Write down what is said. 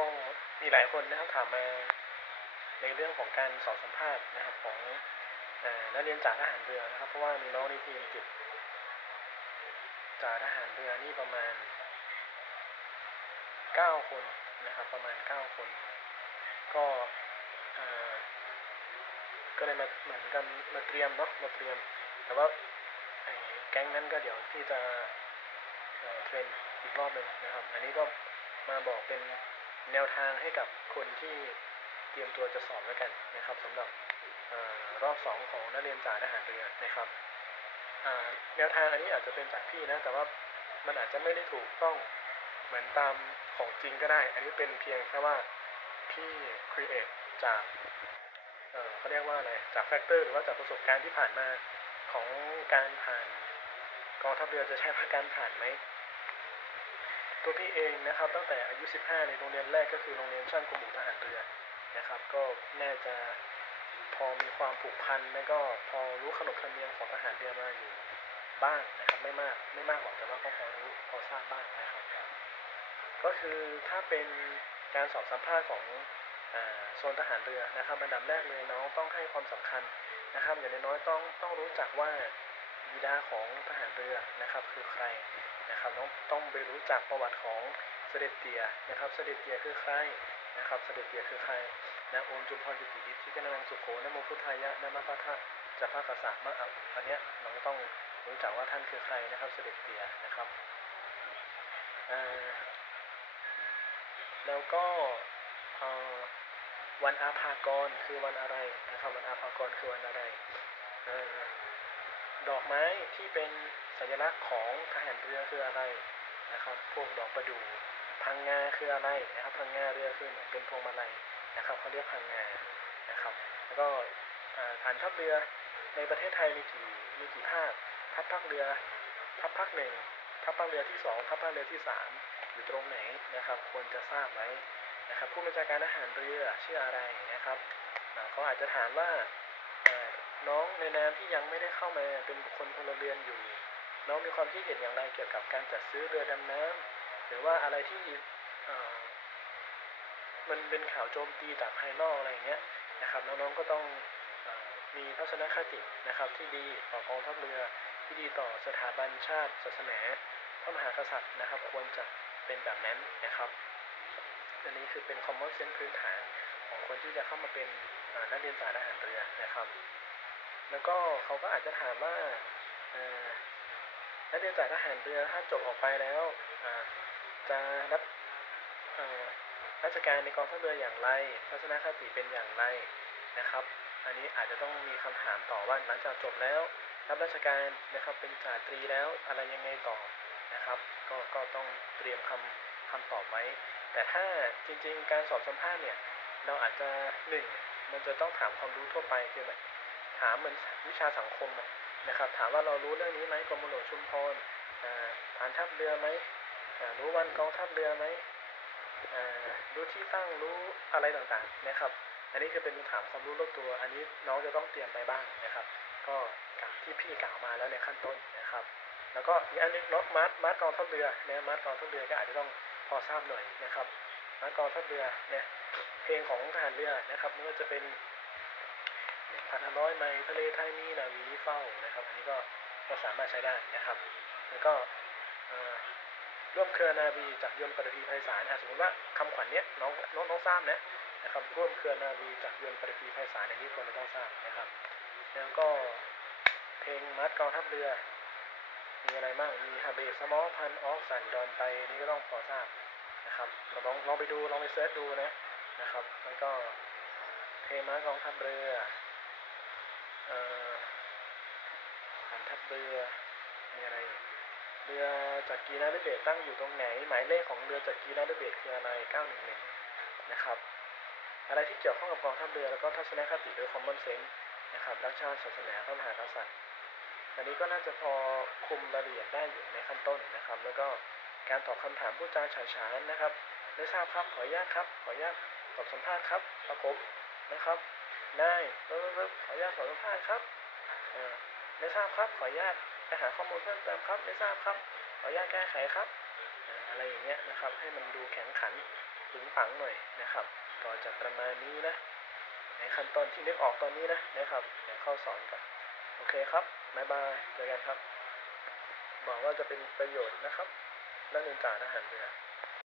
ก็มีหลายคนนะครับถามมาในเรื่องของการสอบสัมภาษณ์นะครับของนักเรียนจากทหารเรือนะครับ เพราะว่ามีน้องในทีมติดจากทหารเรือนี่ประมาณเก้าคนนะครับ ประมาณเก้าคน ก็ก็เลยมาเหมือนกันมาเตรียมเนาะมาเตรียม แต่ว่าแก๊งนั้นก็เดี๋ยวที่จะเทรนอีกรอบหนึ่งนะครับ อันนี้ก็มาบอกเป็น แนวทางให้กับคนที่เตรียมตัวจะสอบแล้วกันนะครับสำหรับอรอบสองของนักเรียนจ่าทหารเรือนะครับแนวทางอันนี้อาจจะเป็นจากพี่นะ แต่ว่ามันอาจจะไม่ได้ถูกต้องเหมือนตามของจริงก็ได้ อันนี้เป็นเพียงแค่ว่าพี่ครีเอทจากเอ่อเขาเรียกว่าอะไร จากแฟกเตอร์หรือว่าจากประสบการณ์ที่ผ่านมาของการผ่านกองทัพเรือจะใช้ว่าการผ่านไหม ตัวพี่เองนะครับ ตั้งแต่อายุ 15 ในโรงเรียนแรกก็คือโรงเรียนช่างกรมหลวงทหารเรือนะครับ ก็น่าจะพอมีความผูกพันแล้วก็พอรู้ขนบธรรมเนียมของทหารเรือมาอยู่บ้างนะครับไม่มากไม่มากหรอกแต่ว่าก็พอรู้พอทราบบ้างนะครับ ก็คือถ้าเป็นการสอบสัมภาษณ์ของโซนทหารเรือนะครับอันดับแรกเลยน้องต้องให้ความสำคัญนะครับอย่างน้อยๆต้องต้องรู้จักว่าบิดาของทหารเรือนะครับคือใคร นะครับต้องต้องไปรู้จักประวัติของเสด็จเตียนะครับ เสด็จเตียคือใครนะครับ เสด็จเตียคือใครนะโอมจุมพรจุติอิทธิกนังสุโขนะโมพุทธายะนะมะปะทะจะพระกษัตริย์มะอะอันเนี้ยน้องต้องรู้จักว่าท่านคือใครนะครับ เสด็จเตียนะครับแล้วก็วันอาภากรคือวันอะไรนะครับ วันอาภากรคือวันอะไรอดอกไม้ที่เป็น สัญลักษณ์ของทหารเรือคืออะไรนะครับ พวกดอกประดู่พังงาคืออะไรนะครับ พังงาเรือคือเหมือนเป็นพวงมาลัยนะครับเขาเรียกพังงานะครับ แล้วก็ฐานทัพเรือในประเทศไทยมีกี่มีกี่ภาคทัพภาคเรือทัพภาคหนึ่งทัพภาคเรือที่สองทัพภาคเรือที่สามอยู่ตรงไหนนะครับ ควรจะทราบไว้นะครับ ผู้บัญชาการทหารเรือชื่ออะไรนะครับเขาอาจจะถามว่าอ่าน้องในนามที่ยังไม่ได้เข้ามาเป็นบุคคลพลเรือนอยู่ น้องมีความคิดเห็นอย่างไรเกี่ยวกับการจัดซื้อเรือดำน้ำหรือว่าอะไรที่มันเป็นข่าวโจมตีจากภายนอกอะไรอย่างเงี้ยนะครับน้องๆก็ต้องอมีทัศนคตินะครับที่ดีต่อกองทัพเรือที่ดีต่อสถาบันชาติศาสนาพระมหากษัตริย์นะครับ ควรจะเป็นแบบนั้นนะครับ อันนี้คือเป็น common sense พื้นฐานของคนที่จะเข้ามาเป็นนักเรียนสายทหารเรือนะครับ แล้วก็เขาก็อาจจะถามว่า นักเรียนจากทหารเรือถ้าจบออกไปแล้วจะรับราชการในกองทัพเรืออย่างไรทัศนคติเป็นอย่างไรนะครับ อันนี้อาจจะต้องมีคำถามต่อว่าหลังจากจบแล้ว รับราชการนะครับเป็นจ่าตรีแล้วอะไรยังไงต่อนะครับ ก็ก็ต้องเตรียมคำคำตอบไว้ แต่ถ้าจริงๆ การสอบสัมภาษณ์เนี่ยเราอาจจะหนึ่งมันจะต้องถามความรู้ทั่วไปคือแบบถามเหมือนวิชาสังคมอะ นะครับ ถามว่าเรารู้เรื่องนี้ไหมกรมหลวงชุมพรอ่าฐานทัพเรือไหมรู้วันกองทัพเรือไหมรู้ที่ตั้งรู้อะไรต่างๆนะครับ อันนี้คือเป็นคำถามความรู้รอบตัว อันนี้น้องจะต้องเตรียมไปบ้างนะครับ ก็กับที่พี่กล่าวมาแล้วในขั้นต้นนะครับ แล้วก็อีกอันนึงเนาะมาร์ทมาร์ทกองทัพเรือนะมาร์ทกองทัพเรือก็อาจจะต้องพอทราบหน่อยนะครับมาร์ทกองทัพเรือเนี่ยเพลงของทหารเรือนะครับไม่ว่าจะเป็น หนึ่งพันห้าร้อยไมล์ทะเลไทยมีนาวีที่เฝ้านะครับ อันนี้ก็ก็สามารถใช้ได้นะครับ แล้วก็ร่วมเครือนาวีจากยนต์ปฐพีไพศาลอะสมมติว่าคำขวัญเนี้ยน้องน้องน้องทราบนะนะครับ ร่วมเครือนาวีจากยนต์ปฐพีไพศาลอันนี้ควรจะต้องทราบนะครับ แล้วก็เพลงมัดกองทัพเรือ มีอะไรบ้าง มีฮาเบสมอพันออกสันดอนไปนี่ก็ต้องพอทราบนะครับลองลองไปดูลองไปเสิร์ชดูนะนะครับ แล้วก็เทมากองทัพเรือ ฐานทัพเรือ มีอะไร เรือจากกีนาเบตตั้งอยู่ตรงไหน หมายเลขของเรือจากกีนาเบตคืออะไร 911 นะครับ อะไรที่เกี่ยวข้องกับกองทัพเรือแล้วก็ทัศนคติโดย common sense นะครับ รักชาติศาสนาพระมหากษัตริย์ อันนี้ก็น่าจะพอคุมรายละเอียดได้อยู่ในขั้นต้นนะครับ แล้วก็การตอบคำถามผู้จาฉาฉานนะครับไม่ทราบครับ ขออนุญาตครับ ขออนุญาตตอบสัมภาษณ์ครับกับผมนะครับ นายปึ๊บปึ๊บขออนุญาตตอบสัมภาษณ์ครับเอ่อไม่ทราบครับ ขออนุญาตไปหาข้อมูลเพิ่มเติมครับ ไม่ทราบครับ ขออนุญาตแก้ไขครับ อะไรอย่างเงี้ยนะครับ ให้มันดูแข็งขันปึงปังหน่อยนะครับ ก็จะประมาณนี้นะ ในขั้นตอนที่นึกออกตอนนี้นะนะครับ เดี๋ยวเข้าสอนกัน โอเคครับบายบายเจอกันครับ บอกว่าจะเป็นประโยชน์นะครับนักเรียนจ่าทหารเรือ